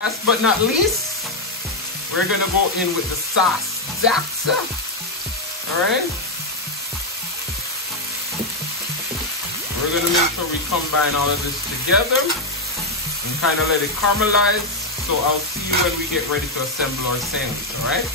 Last but not least, we're gonna go in with the sauce, Dackta. All right. We're gonna make sure we combine all of this together and kind of let it caramelize. So I'll see you when we get ready to assemble our sandwich. All right.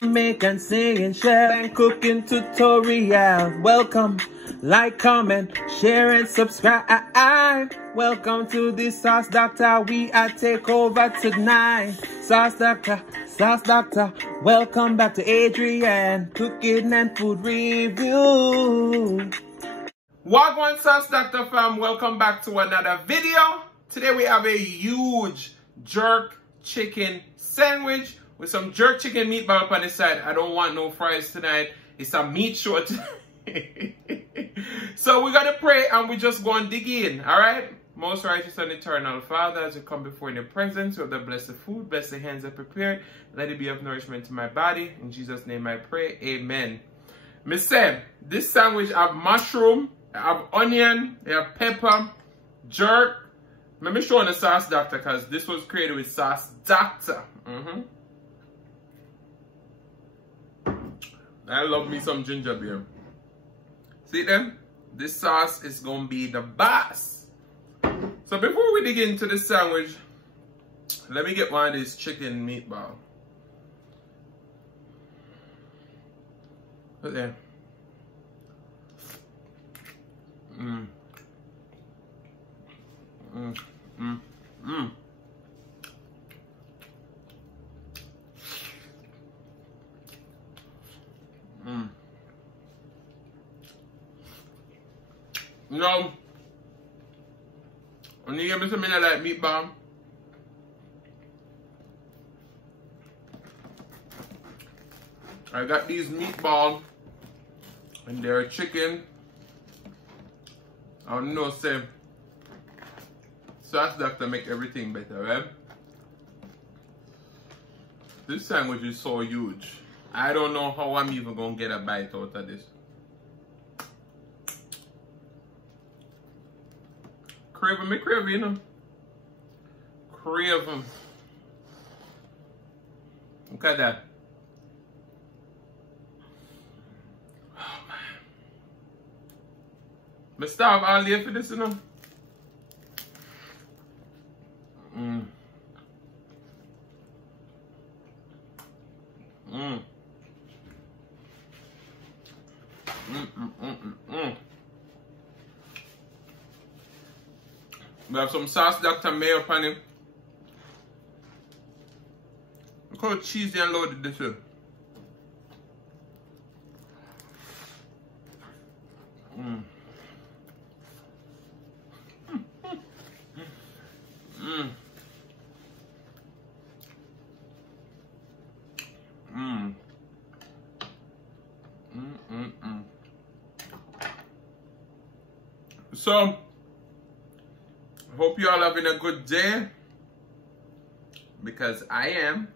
Jamaican singing, chef and cooking tutorial. Welcome, like, comment, share and subscribe. Welcome to the Sauce Dackta. We are take over tonight. Sauce Dackta. Welcome back to Adrian, cooking and food review. Gwaan Sauce Dackta fam, welcome back to another video. Today we have a huge jerk chicken sandwich with some jerk chicken meatball on the side. I don't want no fries tonight. It's a meat show. So we're gonna pray and we just go and dig in, all right? Most righteous and eternal Father, as we come before in your presence, with the blessed food, bless the hands that prepared. Let it be of nourishment to my body. In Jesus' name I pray, amen. Miss Sam, this sandwich have mushroom, have onion, they have pepper, jerk. Let me show you the Sauce Dackta because this was created with Sauce Dackta. I love me some ginger beer. See them? This sauce is gonna be the boss. So before we dig into the sandwich, let me get one of these chicken meatball. Put there. No. When you give me something like meatball, I got these meatballs and they're chicken. I don't know, say Sauce Dackta make everything better, right? This sandwich is so huge. I don't know how I'm even gonna get a bite out of this. Crave, you know. Crave them. Look at that. Oh man. I starve all day for this, you know. We have some Sauce Dackta mayo upon it. Look how cheesy and loaded this is. So, hope you all having a good day, because I am.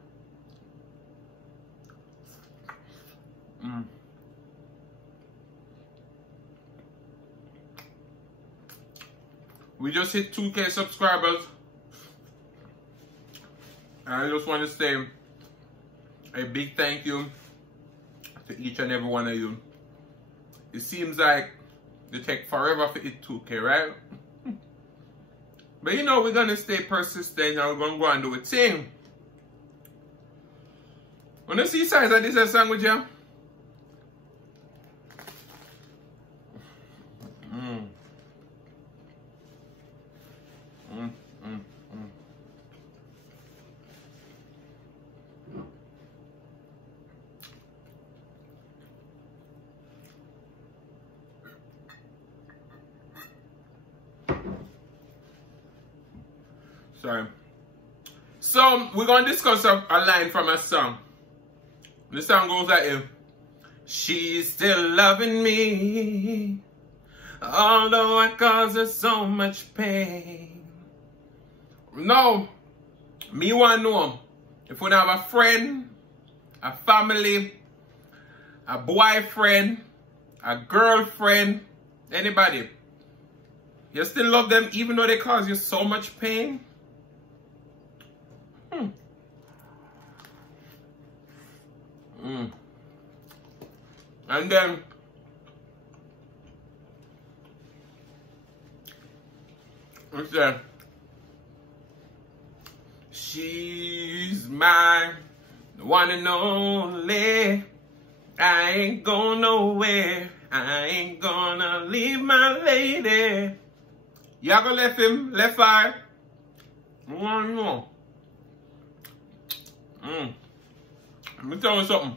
We just hit 2K subscribers. And I just want to say a big thank you to each and every one of you. It seems like it take forever to hit 2K, right? But you know, we're going to stay persistent and we're going to go and do a thing. Want to see size of this sandwich here? Sorry. So, we're going to discuss a line from a song. The song goes like this. She's still loving me, although I cause her so much pain. Now, me want to know, if we have a friend, a family, a boyfriend, a girlfriend, anybody, you still love them even though they cause you so much pain? And then it said, she's my one and only. I ain't going nowhere. I ain't gonna leave my lady. Y'all gonna left him, left eye. One more. Let me tell you something.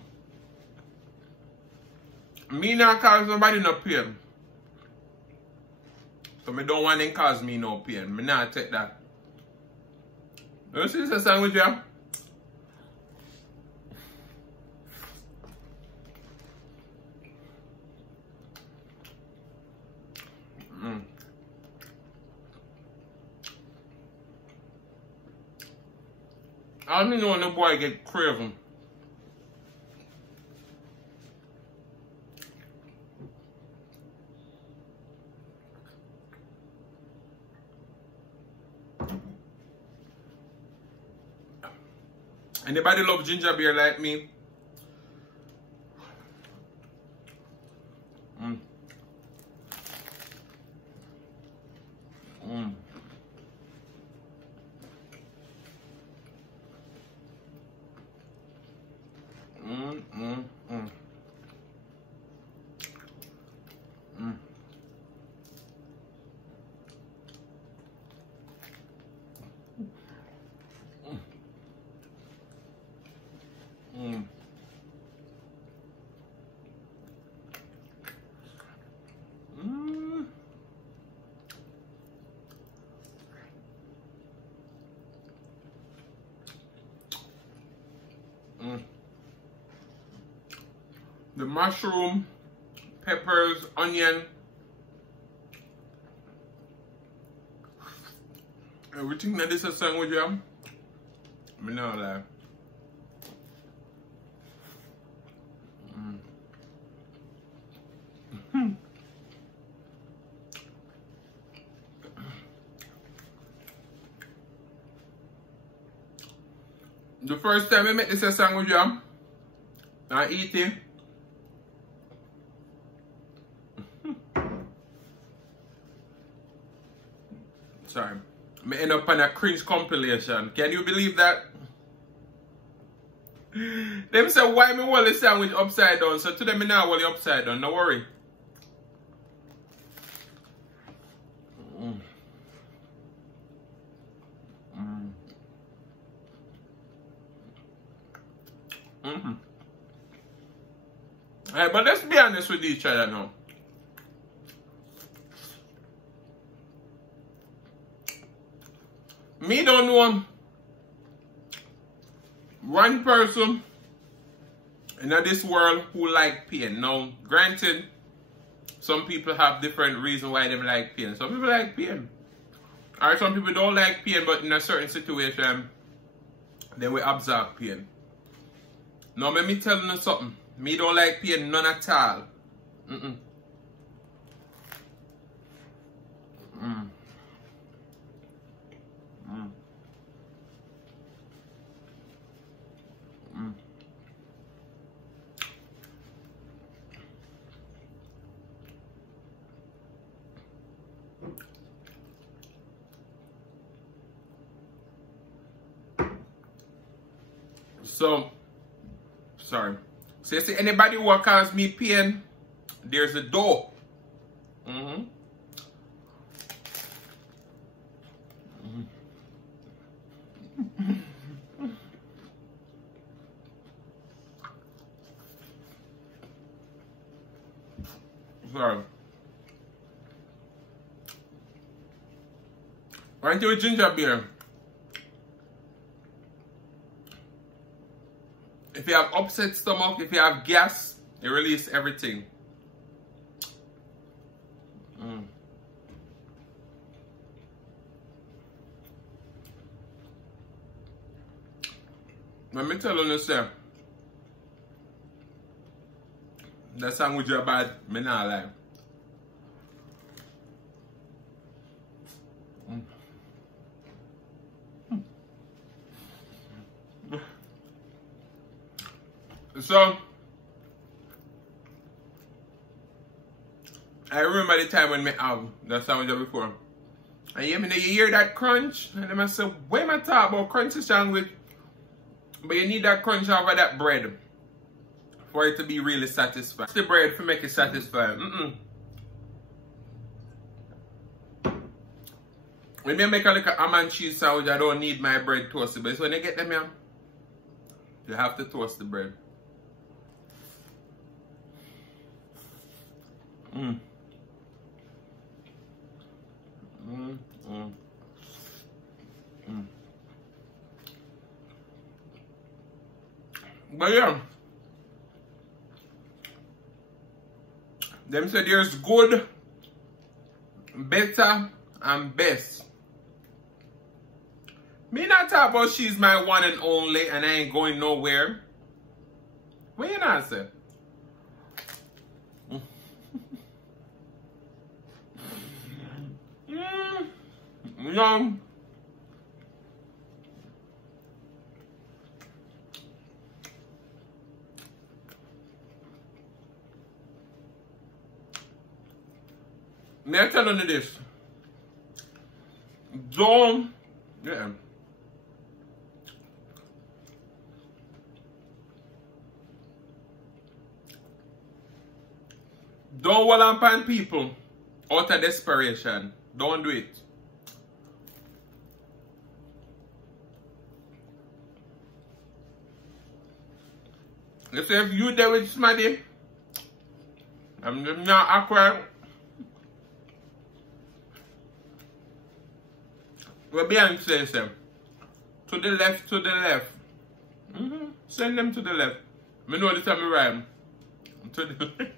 Me not cause nobody no pain. So me don't want them cause me no pain. Me not take that. You see this sandwich here? I don't know when the boy get craving. Anybody love ginger beer like me? The mushroom, peppers, onion, everything that is a sandwich, yeah. Me not lie. The first time I make this a sandwich, yeah, I eat it. Sorry. I end up on a cringe compilation. Can you believe that? Them say, why me hold the sandwich upside down? So today me now hold it upside down. No worry. Alright, but let's be honest with each other now. Me don't know one person in this world who like pain. Now, granted, some people have different reasons why they like pain. Some people like pain. Or some people don't like pain, but in a certain situation, they will absorb pain. Now, let me tell you something. Me don't like pain none at all. So, sorry. So you see, anybody who cause me pain, there's a door. Sorry. Right to a ginger beer. If you have upset stomach, if you have gas, you release everything. Let me tell you this, that sandwich is bad, me not lie. So, I remember the time when me have that sandwich before. And you hear that crunch? And then I say, why am I talking about crunchy sandwich? But you need that crunch over that bread for it to be really satisfying. It's the bread to make it satisfying. When I make a little ham and cheese sandwich, I don't need my bread toasted. But when you get them here, you have to toast the bread. But yeah, them say there's good, better, and best. Me not talk about she's my one and only and I ain't going nowhere. What you not say? No. May I tell you this? Don't wall up on people out of desperation. Don't do it. You say if you there with somebody, I'm not awkward. What Beyonce says, to the left, to the left. Send them to the left. I know this time I rhyme. To the left.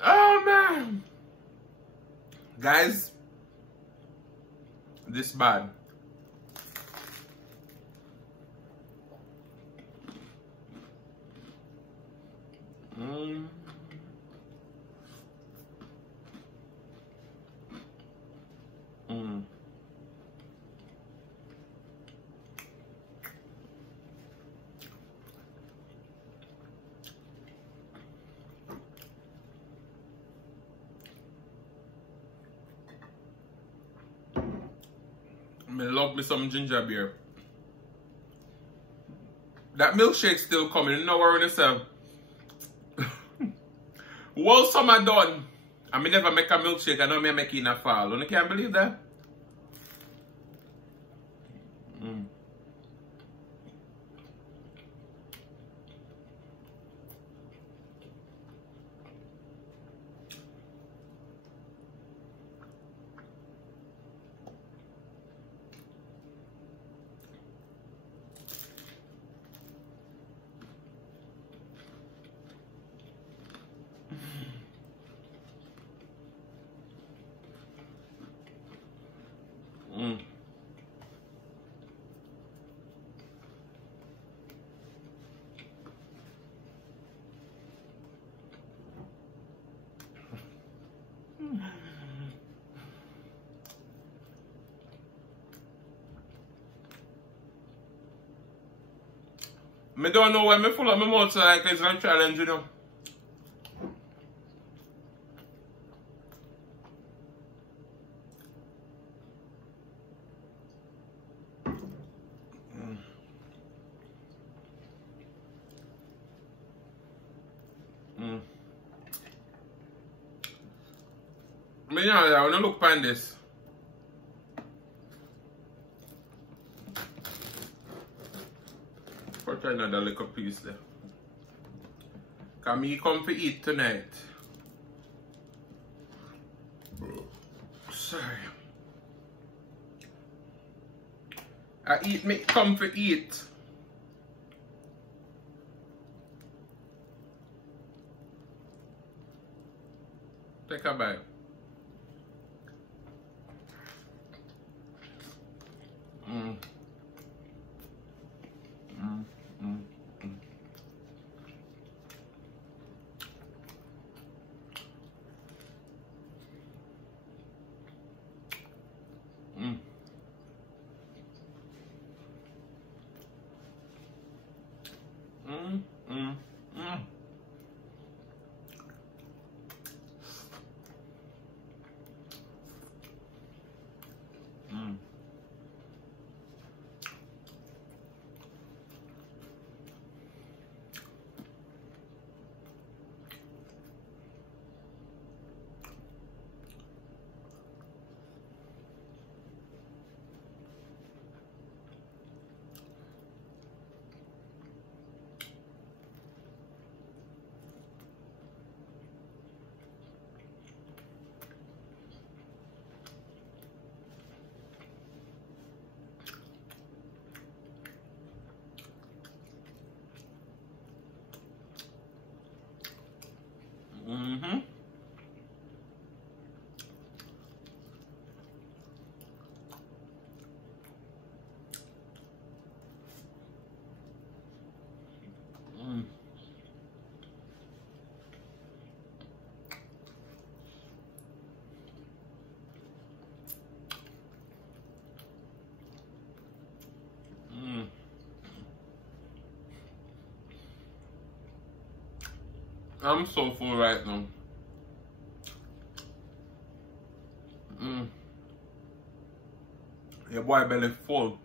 Oh man. Guys, this bad. I love me some ginger beer. That milkshake still coming. You know what I'm saying? Well, summer done. I may never make a milkshake. I know me make it in a fall. You can't believe that? I don't know why I full up my mouth so like it's a challenge, you know. But yeah, I want to look upon this. Put another little piece there. Cause me come to eat tonight. Sorry. I eat me come to eat. Take a bite. I'm so full right now. Your boy belly full.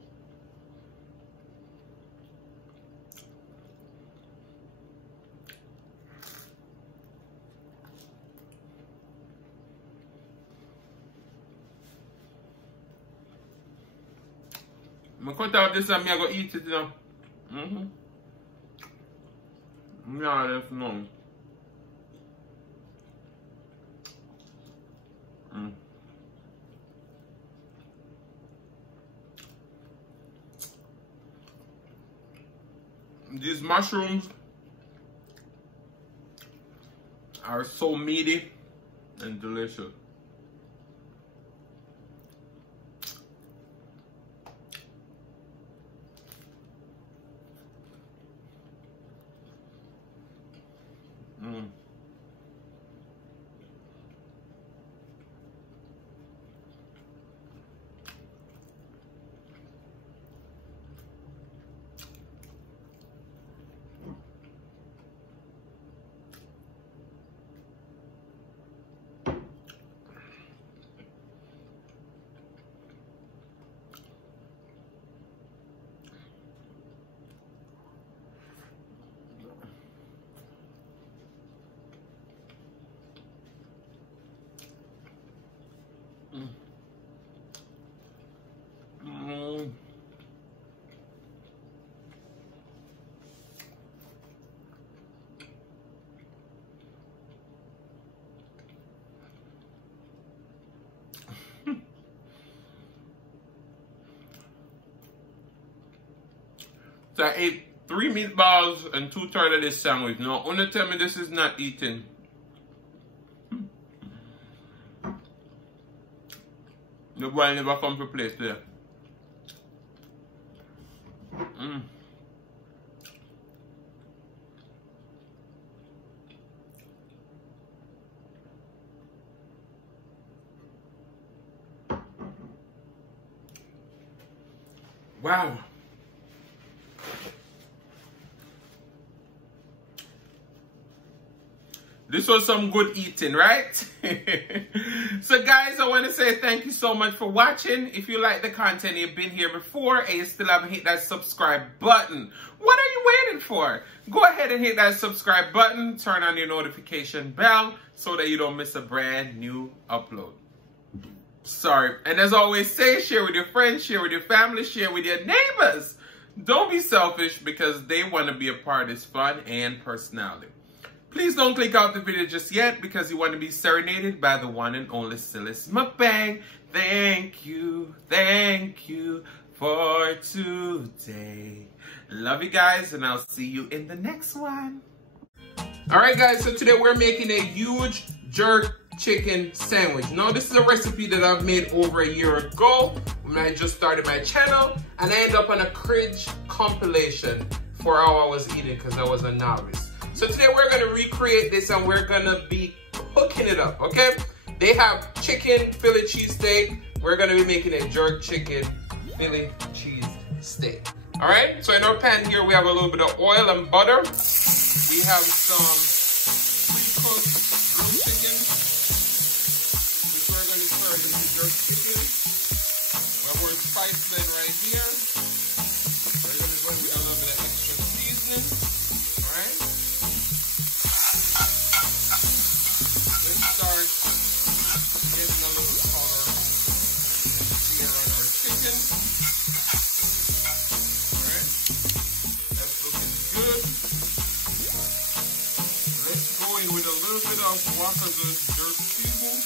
I'm gonna cut out this and I'm gonna eat it now. Yeah, that's no. These mushrooms are so meaty and delicious. So I ate 3 meatballs and 2/3 of this sandwich. Now, wanna tell me this is not eating. The boy never come to place there. Wow. This was some good eating, right? So guys, I want to say thank you so much for watching. If you like the content, you've been here before and you still haven't hit that subscribe button, what are you waiting for? Go ahead and hit that subscribe button, turn on your notification bell so that you don't miss a brand new upload. Sorry. And as always say, share with your friends, share with your family, share with your neighbors. Don't be selfish because they want to be a part of this fun and personality. Please don't click off the video just yet because you want to be serenaded by the one and only Silas Mukbang. Thank you for today. Love you guys and I'll see you in the next one. Alright guys, so today we're making a huge jerk chicken sandwich. Now this is a recipe that I've made over a year ago when I just started my channel, and I ended up on a cringe compilation for how I was eating because I was a novice. So today we're going to recreate this and we're going to be cooking it up, okay? They have chicken Philly cheesesteak. We're going to be making a jerk chicken Philly cheese steak. All right, so in our pan here, we have a little bit of oil and butter. We have some pre-cooked grilled chicken, which we're going to turn into jerk chicken. We have our spice blend right here. We're going to go with a little bit of extra seasoning. All right. Let's start getting a little color here on our chicken. All right. That's looking good. Let's go in with a little bit of Waka's jerk seasoning.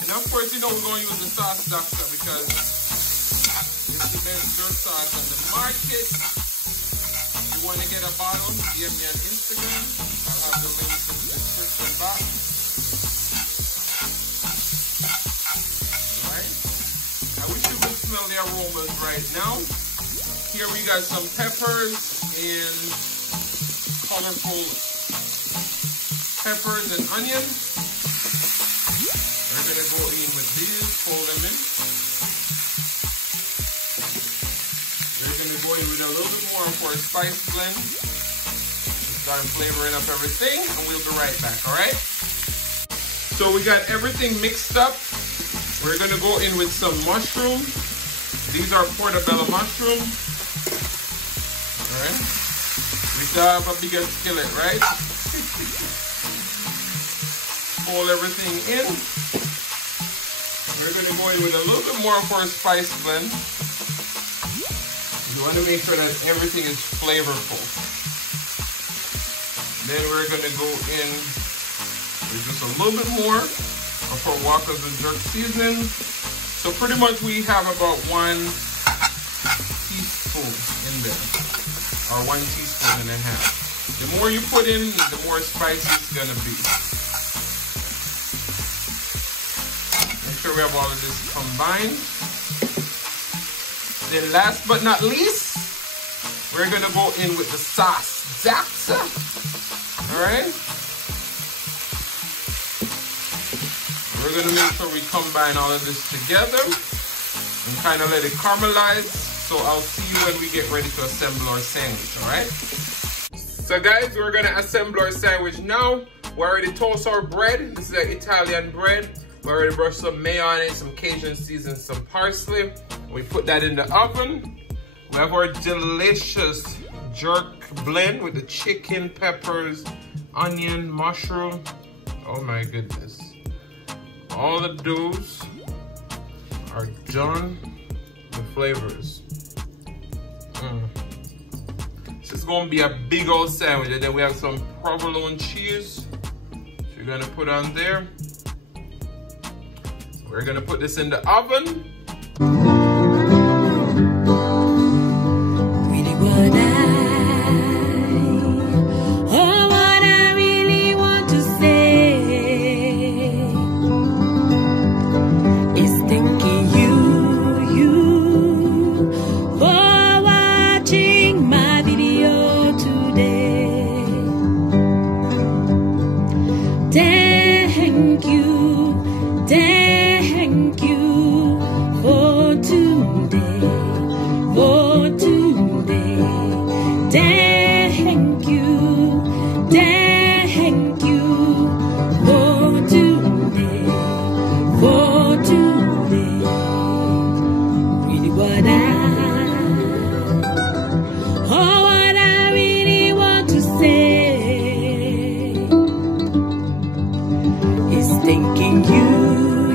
And of course, you know we're going to use the sauce Dackta because it's the best jerk sauce on the market. If you want to get a bottle, DM me on Instagram. I'll have the link in the description box. Alright. I wish you could smell the aromas right now. Here we got some peppers and colorful peppers and onions. We're going to go in with these, fold them in. We're going to go in with a little bit more of our spice blend. It's Start flavoring up everything, and we'll be right back, all right? So we got everything mixed up. We're gonna go in with some mushroom. These are portobello mushroom. All right. We still have a bigger skillet, right? Fold everything in. We're gonna go in with a little bit more of our spice blend. You want to make sure that everything is flavorful. Then we're gonna go in with just a little bit more of our Walkers and Jerk seasoning. So pretty much we have about 1 teaspoon in there, or 1 teaspoon and a half. The more you put in, the more spicy it's gonna be. Make sure we have all of this combined. Then last but not least, we're gonna go in with the sauce, Dackta. All right. We're gonna make sure we combine all of this together and kind of let it caramelize. So I'll see you when we get ready to assemble our sandwich, all right? So guys, we're gonna assemble our sandwich now. We already toast our bread. This is an Italian bread. We already brushed some mayo on it, some Cajun seasoning, some parsley. We put that in the oven. We have our delicious jerk blend with the chicken, peppers, onion, mushroom. Oh my goodness. All the doughs are done. The flavors. This is gonna be a big old sandwich. And then we have some provolone cheese. So you're gonna put on there. We're gonna put this in the oven. Thinking you